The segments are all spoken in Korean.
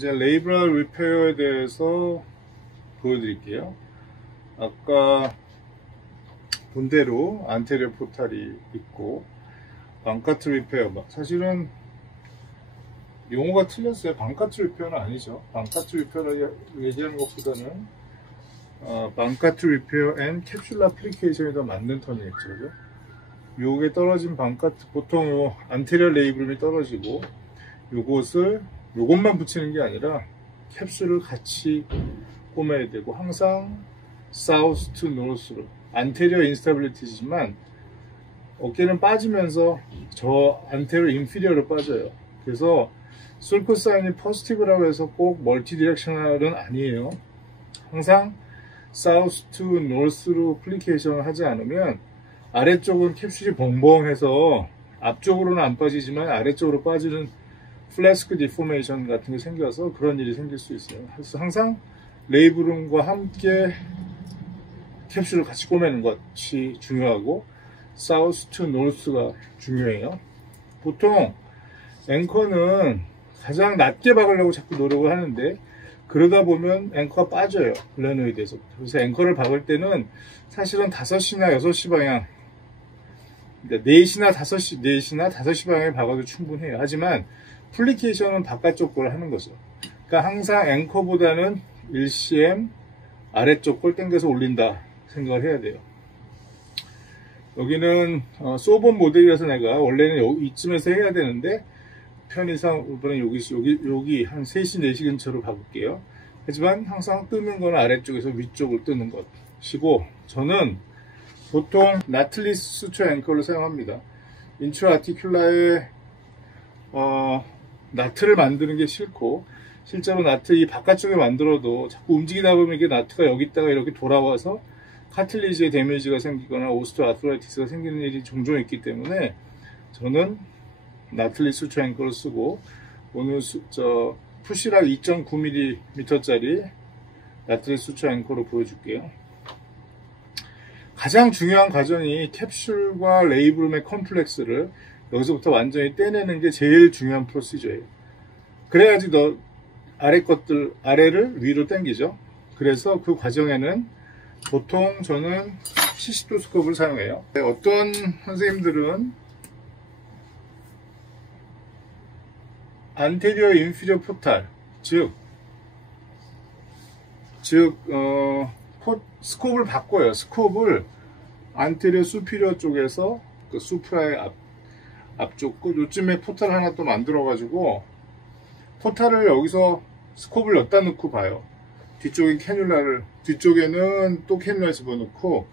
이제 레이브럴 리페어에 대해서 보여드릴게요. 아까 본대로 안테리어 포탈이 있고 반카트 리페어, 사실은 용어가 틀렸어요. 반카트 리페어는 아니죠. 반카트 리페어를 얘기하는 것보다는 반카트 리페어 앤 캡슐 애플리케이션이 더 맞는 턴이겠죠. 그죠? 요게 떨어진 반카트, 보통 요 안테리어 레이블이 떨어지고 요것만 붙이는 게 아니라 캡슐을 같이 꿰매야 되고, 항상 사우스 투 노스로, 안테리어 인스타빌리티지만 어깨는 빠지면서 저 안테리어 인피리어로 빠져요. 그래서 솔코 사인이 포지티브라고 해서 꼭 멀티 디렉셔널은 아니에요. 항상 사우스 투 노스로 플리케이션을 하지 않으면 아래쪽은 캡슐이 벙벙해서 앞쪽으로는 안 빠지지만 아래쪽으로 빠지는 플래스크 디포메이션 같은 게 생겨서 그런 일이 생길 수 있어요. 그래서 항상 레이블룸과 함께 캡슐을 같이 꿰매는 것이 중요하고, 사우스 투 노스가 중요해요. 보통 앵커는 가장 낮게 박으려고 자꾸 노력을 하는데, 그러다 보면 앵커가 빠져요. 글래노이드에서. 그래서 앵커를 박을 때는 사실은 5시나 6시 방향, 4시나 5시 방향에 박아도 충분해요. 하지만 플리케이션은 바깥쪽 걸 하는 거죠. 그러니까 항상 앵커보다는 1cm 아래쪽 걸 당겨서 올린다 생각을 해야 돼요. 여기는 소본 모델이라서 내가 원래는 이쯤에서 해야 되는데 편의상 이번엔 여기 한 3시 4시 근처로 가볼게요. 하지만 항상 뜨는 건 아래쪽에서 위쪽을 뜨는 것이고, 저는 보통 나틀리스 수초 앵커를 사용합니다. 인트라 아티큘라에 나트를 만드는 게 싫고, 실제로 나트 이 바깥쪽에 만들어도 자꾸 움직이다 보면 이게 나트가 여기 있다가 이렇게 돌아와서 카틸리지에 데미지가 생기거나 오스토아트라이티스가 생기는 일이 종종 있기 때문에 저는 나틀리스 수초 앵커를 쓰고, 오늘 푸시락 2.9mm짜리 나틀리스 수초 앵커로 보여줄게요. 가장 중요한 과정이 캡슐과 레이블룸의 컴플렉스를 여기서부터 완전히 떼내는 게 제일 중요한 프로시저예요. 그래야지 아래를 위로 당기죠. 그래서 그 과정에는 보통 저는 70도 스코프를 사용해요. 어떤 선생님들은 안테리어 인피리어 포탈, 즉 스코프를 바꿔요. 스코프를 안테리어 수피리어 쪽에서 그 수프라의 앞쪽 끝 요쯤에 포탈 하나 또 만들어 가지고, 포탈을 여기서 스코프를 여기다 넣고 봐요. 뒤쪽에는 또 캐뉼라 집어넣고,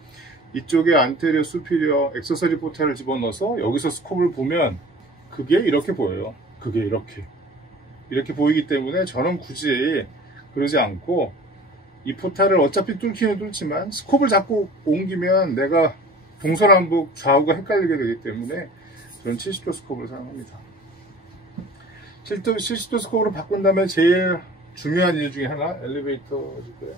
이쪽에 안테리어 수피리어 액세서리 포탈을 집어넣어서 여기서 스코프를 보면 그게 이렇게 보여요. 그게 이렇게 보이기 때문에 저는 굳이 그러지 않고, 이 포탈을 어차피 뚫기는 뚫지만 스코프를 자꾸 옮기면 내가 동서남북 좌우가 헷갈리게 되기 때문에 저는 70도 스코프를 사용합니다. 70도 스코프로 바꾼 다음에 제일 중요한 일 중에 하나, 엘리베이터일 거예요.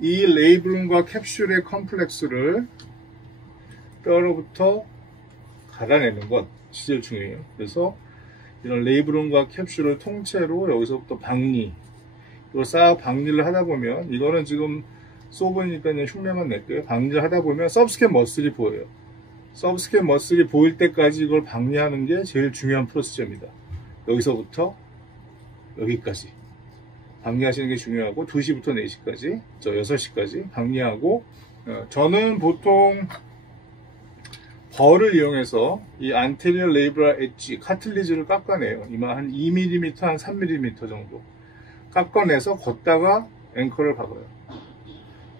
이 레이블룸과 캡슐의 컴플렉스를 뼈로부터 갈아내는 것 제일 중요해요. 그래서 이런 레이블룸과 캡슐을 통째로 여기서부터 이걸 싹 박리를 하다 보면, 이거는 지금 쏘보니까 흉내만 낼게요. 박리를 하다 보면 서브스켓 머슬이 보여요. 서브스켓 머슬이 보일 때까지 이걸 박리하는 게 제일 중요한 프로시저입니다. 여기서부터 여기까지 박리하시는 게 중요하고, 2시부터 4시까지, 6시까지 박리하고, 저는 보통 벌을 이용해서 이 안테리어 레이브럴 엣지, 카틸리지를 깎아내요. 이만 한 2mm, 한 3mm 정도 깎아내서 걷다가 앵커를 박아요.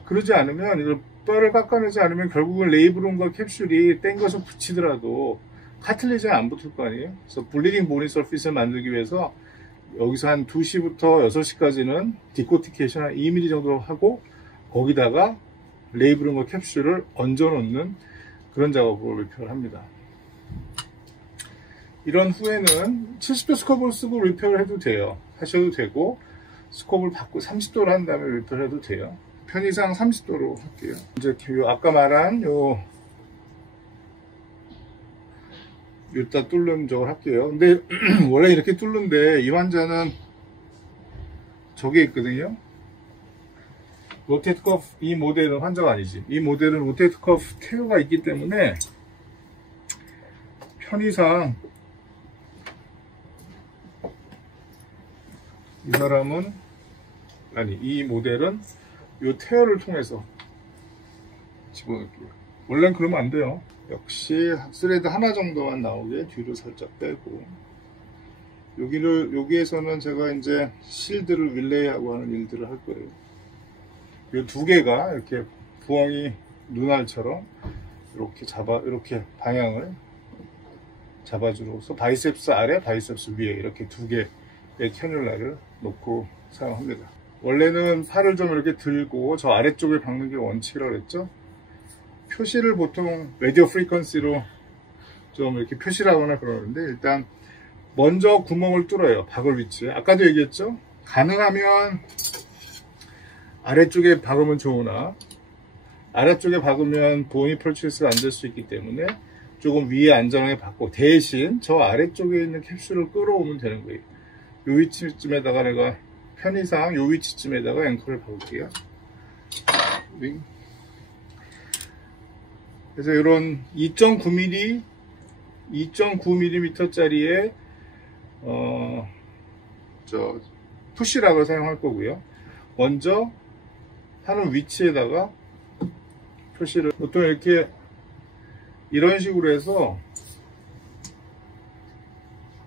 그러지 않으면, 이걸 뼈를 깎아내지 않으면 결국은 레이블룸과 캡슐이 땡겨서 붙이더라도 카틸리지는 안 붙을 거 아니에요. 그래서 블리딩 보니 서피스를 만들기 위해서 여기서 한 2시부터 6시까지는 디코티케이션 한 2mm 정도 하고, 거기다가 레이블룸과 캡슐을 얹어 놓는 그런 작업을 리페어를 합니다. 이런 후에는 70도 스코프를 쓰고 리페어를 해도 돼요. 하셔도 되고, 스코프를 바꾸고 30도로 한 다음에 리페어를 해도 돼요. 편의상 30도로 할게요. 이제 아까 말한 여기다 뚫는 적을 할게요. 근데 원래 이렇게 뚫는데 이 환자는 저게 있거든요. 로테이트 커프, 이 모델은 환자가 아니지. 이 모델은 로테이트 커프 테어가 있기 때문에 편의상 이 사람은, 아니, 이 모델은 이 테어를 통해서 집어넣을게요. 원래는 그러면 안 돼요. 역시 스레드 하나 정도만 나오게 뒤로 살짝 빼고, 여기에서는 제가 이제 실드를 릴레이하고 하는 일들을 할 거예요. 이 두 개가 이렇게 부엉이 눈알처럼 이렇게 방향을 잡아주고서 바이셉스 아래, 바이셉스 위에 이렇게 두 개의 캐뉼라를 놓고 사용합니다. 원래는 팔을 좀 이렇게 들고 저 아래쪽에 박는 게 원칙이라고 했죠. 표시를 보통 라디오 프리퀀시로 좀 이렇게 표시를 하거나 그러는데, 일단 먼저 구멍을 뚫어요. 박을 위치에. 아까도 얘기했죠. 가능하면 아래쪽에 박으면 좋으나 아래쪽에 박으면 보온이 펄치스가 안 될 수 있기 때문에 조금 위에 안전하게 박고, 대신 저 아래쪽에 있는 캡슐을 끌어오면 되는 거예요. 요 위치쯤에다가 내가 편의상 요 위치쯤에다가 앵커를 박을게요. 그래서 이런 2.9mm 짜리의 푸시락을 사용할 거고요. 먼저 하는 위치에다가 표시를, 보통 이렇게 이런 식으로 해서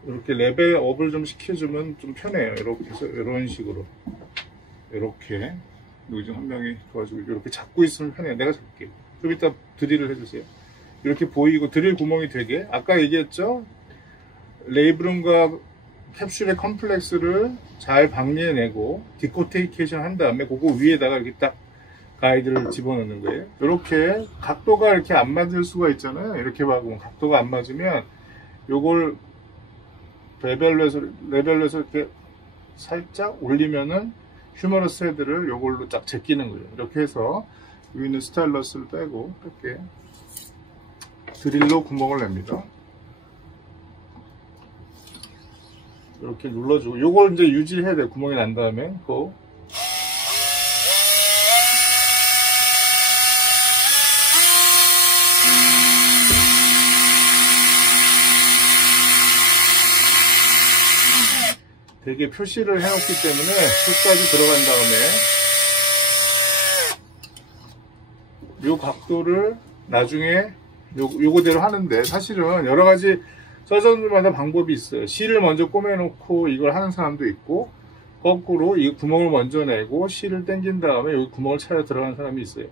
이렇게 레벨업을 좀 시켜주면 좀 편해요. 이렇게 해서 이런 식으로 이렇게 누구 한 명이 도와주고 이렇게 잡고 있으면 편해요. 내가 잡을게요. 좀 이따 드릴을 해주세요. 이렇게 보이고 드릴 구멍이 되게, 아까 얘기했죠? 레이브룸과 캡슐의 컴플렉스를 잘 박리해내고 디코테이케이션 한 다음에 그거 위에다가 이렇게 딱 가이드를 집어넣는 거예요. 이렇게 각도가 이렇게 안 맞을 수가 있잖아요. 이렇게 박으면 각도가 안 맞으면 요걸 레벨로 해서 이렇게 살짝 올리면은 휴머러스 헤드를 요걸로 쫙 제끼는 거예요. 이렇게 해서 여기 있는 스타일러스를 뺄게 드릴로 구멍을 냅니다. 이렇게 눌러주고, 요걸 이제 유지해야 돼. 구멍이 난 다음에 그거 되게 표시를 해놓기 때문에 끝까지 들어간 다음에 요 각도를 나중에 요거대로 하는데, 사실은 여러가지 서전들마다 방법이 있어요. 실을 먼저 꼬매놓고 이걸 하는 사람도 있고, 거꾸로 이 구멍을 먼저 내고 실을 당긴 다음에 여기 구멍을 찾아 들어가는 사람이 있어요.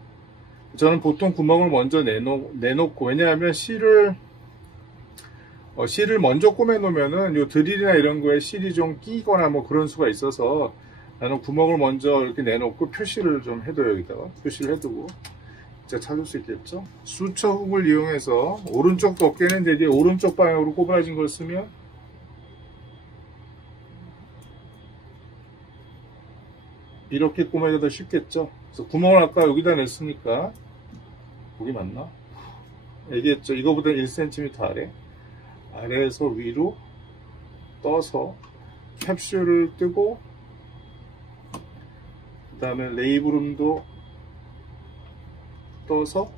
저는 보통 구멍을 먼저 내놓고, 왜냐하면 실을 먼저 꼬매놓으면은 요 드릴이나 이런 거에 실이 좀 끼거나 뭐 그런 수가 있어서, 나는 구멍을 먼저 이렇게 내놓고 표시를 좀 해둬요. 여기다가 표시를 해두고 제가 찾을 수 있겠죠. 수처 훅을 이용해서 오른쪽 어깨는 되게 오른쪽 방향으로 꼬부라진 걸 쓰면 이렇게 꼬매기가 더 쉽겠죠. 그래서 구멍을 아까 여기다 냈으니까, 거기 맞나? 얘기했죠. 이거보다 1cm 아래에서 위로 떠서 캡슐을 뜨고, 그 다음에 레이브룸도 떠서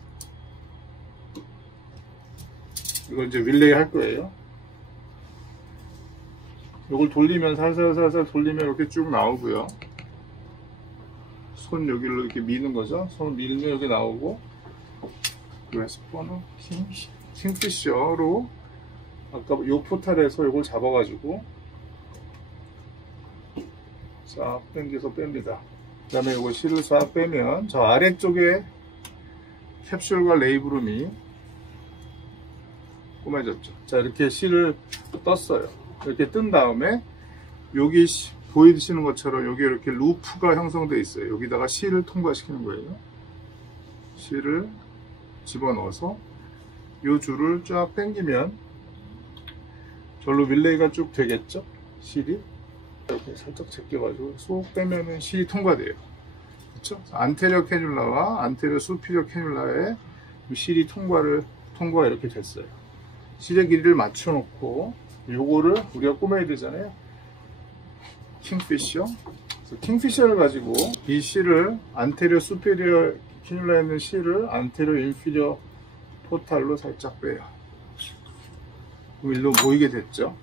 이걸 이제 릴레이 할 거예요. 이걸 돌리면 살살 돌리면 이렇게 쭉 나오고요. 손 여기로 이렇게 미는 거죠. 손 밀면 이렇게 나오고, 그래스퍼는 킹피셔로 아까 요 포탈에서 이걸 잡아가지고 싹 당겨서 뺍니다. 그 다음에 이거 실을 싹 빼면 저 아래쪽에 캡슐과 레이브룸이 꼬매졌죠. 자, 이렇게 실을 떴어요. 이렇게 뜬 다음에 여기 보이시는 것처럼 여기 이렇게 루프가 형성되어 있어요. 여기다가 실을 통과시키는 거예요. 실을 집어넣어서 이 줄을 쫙 당기면 절로 릴레이가 쭉 되겠죠. 실이 이렇게 살짝 제껴가지고 쏙 빼면은 실이 통과돼요. 그렇죠? 안테리어 캐뉼라와 안테리어 수피리어 캐뉼라의 실이 통과가 이렇게 됐어요. 실의 길이를 맞춰놓고 요거를 우리가 꼬매야 되잖아요. 킹피셔 킹피셔를 가지고 이 실을 안테리어 수페리어 키뉼라에 있는 실을 안테리어 인피리어 포탈로 살짝 빼요. 그럼 일로 모이게 됐죠.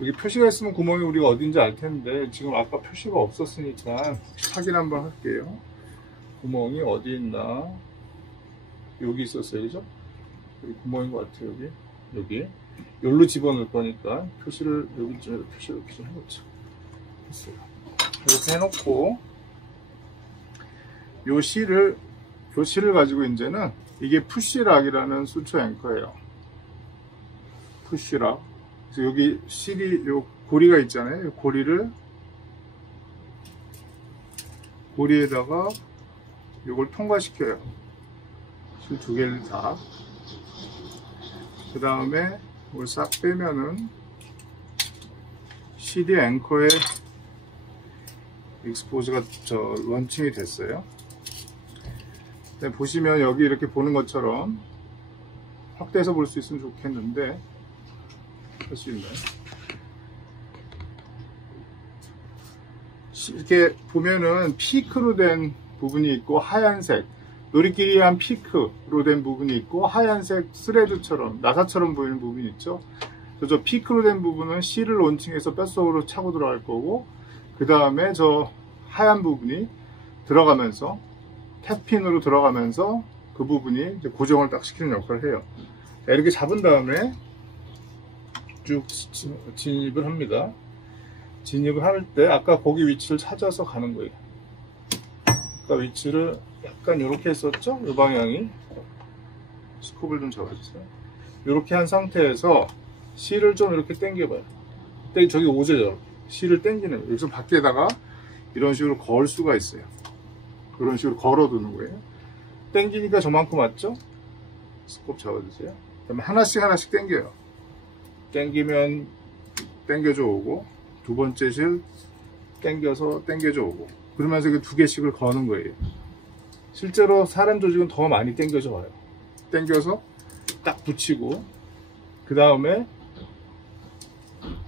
여기 표시가 있으면 구멍이 우리가 어딘지 알 텐데 지금 아까 표시가 없었으니까 확인 한번 할게요. 구멍이 어디 있나? 여기 있었어요, 그죠? 여기 구멍인 것 같아요. 여기 여기로 집어넣을 거니까 표시를 여기쯤에 표시를 이렇게 좀 해놓죠. 됐어요. 이렇게 해놓고 요 실을 가지고 이제는 이게 푸시락이라는 수초 앵커예요. 푸시락. 그래서 여기 실이 요 고리가 있잖아요. 요 고리에다가 요걸 통과시켜요. 실 두 개를 다. 그 다음에 이걸 싹 빼면은 CD 앵커에 익스포즈가 런칭이 됐어요. 보시면 여기 이렇게 보는 것처럼 확대해서 볼 수 있으면 좋겠는데 할 수 있나요? 이렇게 보면은 피크로 된 부분이 있고 하얀색 놀이끼리 한 피크로 된 부분이 있고 하얀색 스레드처럼 나사처럼 보이는 부분이 있죠. 저 피크로 된 부분은 실을 론칭해서 뼛속으로 차고 들어갈 거고 그 다음에 저 하얀 부분이 들어가면서 탭핀으로 들어가면서 그 부분이 이제 고정을 딱 시키는 역할을 해요. 자, 이렇게 잡은 다음에 쭉 진입을 합니다. 진입을 할 때 아까 거기 위치를 찾아서 가는 거예요. 아까 위치를 약간 이렇게 했었죠? 이 방향이. 스코프를 좀 잡아주세요. 이렇게 한 상태에서 실을 좀 이렇게 당겨봐요. 저기 오죠. 실을 당기는 거예요. 여기서 밖에다가 이런 식으로 걸 수가 있어요. 그런 식으로 걸어두는 거예요. 당기니까 저만큼 왔죠? 스코프 잡아주세요. 그다음에 하나씩 당겨요. 당기면 당겨줘 오고 두 번째 실 당겨서 당겨줘 오고 그러면서 그 두 개씩을 거는 거예요. 실제로 사람 조직은 더 많이 당겨져 와요. 당겨서 딱 붙이고 그 다음에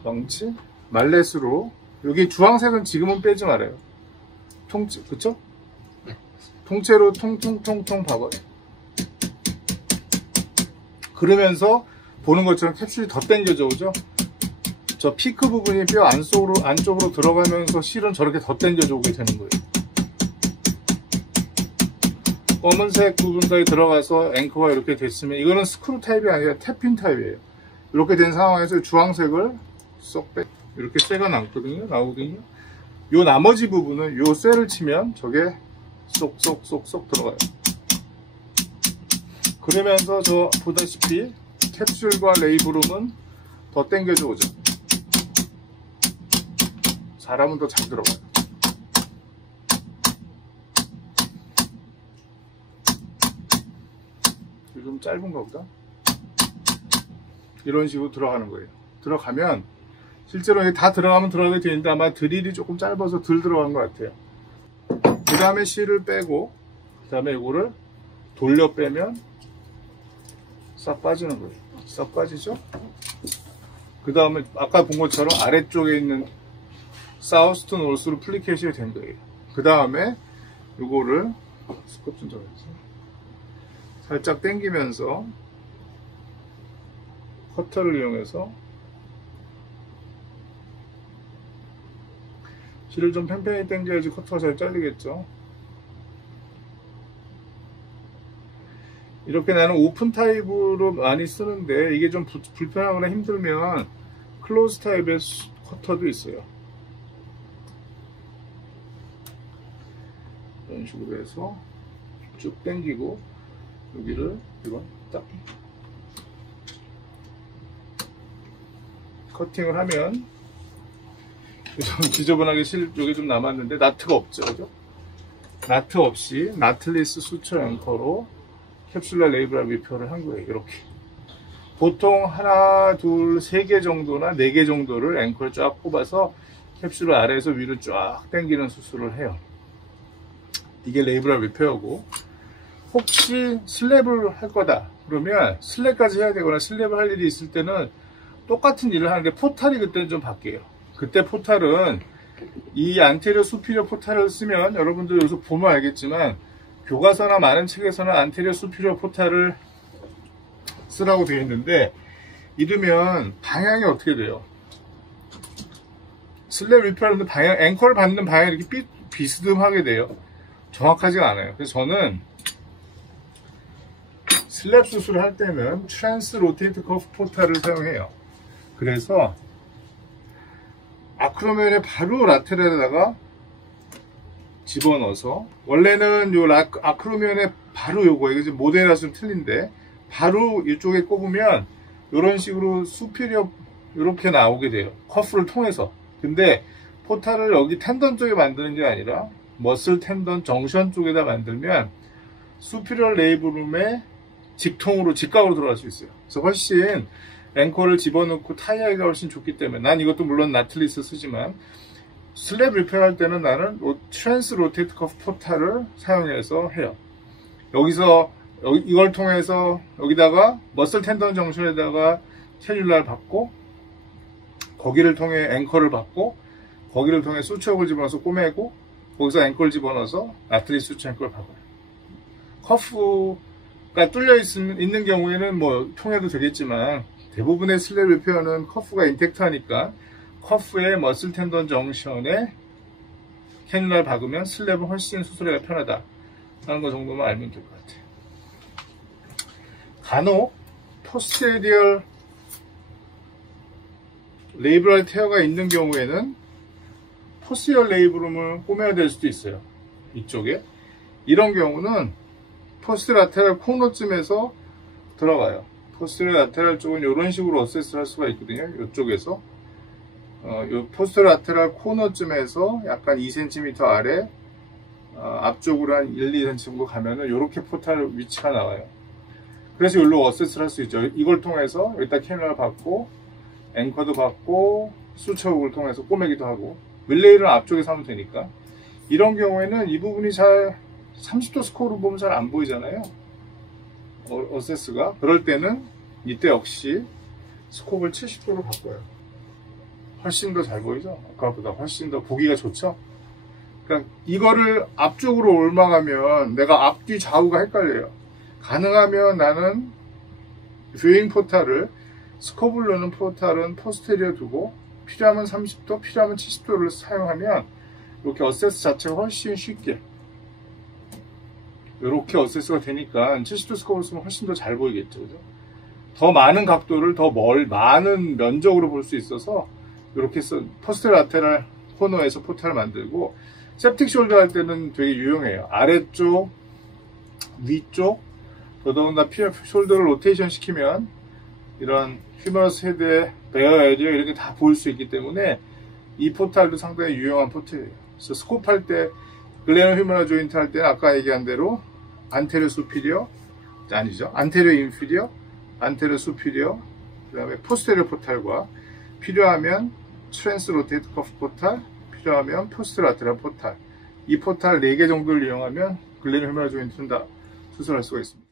망치 말렛으로 여기 주황색은 지금은 빼지 말아요. 통째 그쵸? 통째로 통통통통 박아요. 그러면서 보는 것처럼 캡슐이 더 당겨져 오죠? 저 피크 부분이 뼈 안쪽으로 들어가면서 실은 저렇게 더 당겨져 오게 되는 거예요. 검은색 부분 사이에 들어가서 앵커가 이렇게 됐으면 이거는 스크루 타입이 아니라 탭핀 타입이에요. 이렇게 된 상황에서 주황색을 쏙 빼. 이렇게 쇠가 나오거든요. 요 나머지 부분은 요 쇠를 치면 저게 쏙쏙쏙쏙 들어가요. 그러면서 저 보다시피 캡슐과 레이브룸은 더 당겨져 오죠. 사람은 더 잘 들어가요. 좀 짧은가 보다. 이런 식으로 들어가는 거예요. 들어가면 실제로 다 들어가면 들어가게 되는데 아마 드릴이 조금 짧아서 덜 들어간 것 같아요. 그 다음에 실을 빼고 그 다음에 이거를 돌려 빼면 싹 빠지는 거예요. 싹 빠지죠? 그 다음에 아까 본 것처럼 아래쪽에 있는 사우스 투 노스로 플리케이션이 된 거예요. 그 다음에 이거를 스코프 좀 잡아주세요. 살짝 당기면서 커터를 이용해서 실을 좀 팽팽히 당겨야지 커터가 잘 잘리겠죠. 이렇게 나는 오픈 타입으로 많이 쓰는데 이게 좀 불편하거나 힘들면 클로즈 타입의 커터도 있어요. 이런 식으로 해서 쭉 당기고 여기를 이건 딱 커팅을 하면 좀 지저분하게 실 쪽에 좀 남았는데 나트가 없죠, 그죠? 나트 없이 나틀리스 수초 앵커로 캡슐라 레이브라 리페어를 한 거예요. 이렇게 보통 하나, 둘, 세 개 정도나 네 개 정도를 앵커를 쫙 뽑아서 캡슐을 아래에서 위로 쫙 당기는 수술을 해요. 이게 레이브라 리페어고 혹시 슬랩을 할 거다 그러면 슬랩까지 해야 되거나 슬랩을 할 일이 있을 때는 똑같은 일을 하는데 포탈이 그때는 좀 바뀌어요. 그때 포탈은 이 안테리어 수피리어 포탈을 쓰면 여러분들 여기서 보면 알겠지만 교과서나 많은 책에서는 안테리어 수피리어 포탈을 쓰라고 되어 있는데 이러면 방향이 어떻게 돼요? 슬랩 리페어하는데 방향, 앵커를 받는 방향이 이렇게 비스듬하게 돼요. 정확하지가 않아요. 그래서 저는 슬랩 수술을 할 때는 트랜스 로테이트 커프 포탈을 사용해요. 그래서 아크로면에 바로 라테랄에다가 집어넣어서, 원래는 요 아크로면에 바로 요거, 이거 지금 모델이라 좀 틀린데 바로 이쪽에 꼽으면 이런 식으로 수피리어 이렇게 나오게 돼요. 커프를 통해서. 근데 포탈을 여기 텐던 쪽에 만드는 게 아니라 머슬 텐던 정션 쪽에다 만들면 수피리어 레이브룸에 직통으로 직각으로 들어갈 수 있어요. 그래서 훨씬 앵커를 집어넣고 타이하기가 훨씬 좋기 때문에, 난 이것도 물론 나틀리스 쓰지만 슬랩 리페어 할 때는 나는 트랜스 로테이트 커프 포탈을 사용해서 해요. 여기서 이걸 통해서 여기다가 머슬 텐던 정션에다가 캐뉼라를 받고, 거기를 통해 앵커를 받고, 거기를 통해 수축을 집어넣어서 꼬매고, 거기서 앵커를 집어넣어서 나틀리스 수축 앵커를 박아요. 커프가 뚫려 있는 경우에는 뭐 통해도 되겠지만 대부분의 슬랩 리페어는 커프가 인텍트 하니까 커프의 머슬 텐던 정션에 캐뉼라를 박으면 슬랩은 훨씬 수술하기가 편하다 하는 거 정도만 알면 될 것 같아요. 간혹 포스테리얼 레이브럴 테어가 있는 경우에는 포스테리얼 레이브룸을 꼬매야 될 수도 있어요. 이쪽에. 이런 경우는 포스테리얼 라테랄 코너쯤에서 들어가요. 포스테리얼 라테랄 쪽은 이런 식으로 어세스를 할 수가 있거든요. 이쪽에서 요 포스테리얼 라테랄 코너쯤에서 약간 2cm 아래 앞쪽으로 한 1, 2cm 정도 가면은 이렇게 포탈 위치가 나와요. 그래서 여기로 어세스를 할 수 있죠. 이걸 통해서 여기다 캐뉼라를 받고 앵커도 받고 수처국을 통해서 꼬매기도 하고, 윌레이를 앞쪽에서 하면 되니까. 이런 경우에는 이 부분이 잘 30도 스코어로 보면 잘 안 보이잖아요. 어세스가. 그럴 때는 이때 역시 스코어를 70도로 바꿔요. 훨씬 더 잘 보이죠? 아까보다 훨씬 더 보기가 좋죠? 그러니까 이거를 앞쪽으로 옮아가면 내가 앞뒤 좌우가 헷갈려요. 가능하면 나는 뷰잉 포탈을, 스코브를 넣는 포탈은 포스테리어 두고 필요하면 30도, 필요하면 70도를 사용하면 이렇게 어세스 자체가 훨씬 쉽게 이렇게 어세스가 되니까 70도 스코브를 쓰면 훨씬 더 잘 보이겠죠. 그죠? 더 많은 각도를 더 많은 면적으로 볼 수 있어서 이렇게 해서 포스테리어 라테랄 코너에서 포탈을 만들고, septic 숄더 할 때는 되게 유용해요. 아래쪽, 위쪽, 더더군다나 숄더를 로테이션 시키면 이런 휴머러스 헤드의 베어 에리어 이렇게 다 보일 수 있기 때문에 이 포탈도 상당히 유용한 포탈이에요. 그래서 스코프 할 때, 글레너 휴머러 조인트 할 때는 아까 얘기한 대로 안테리어 수피리어, 아니죠, 안테리어 인피리어, 안테리어 수피리어, 그 다음에 포스테리어 포탈과 필요하면 트랜스 로테이트 커프 포탈, 필요하면 포스트 라테랄 포탈, 이 포탈 4개 정도를 이용하면 글레너 휴머러 조인트는 다 수술할 수가 있습니다.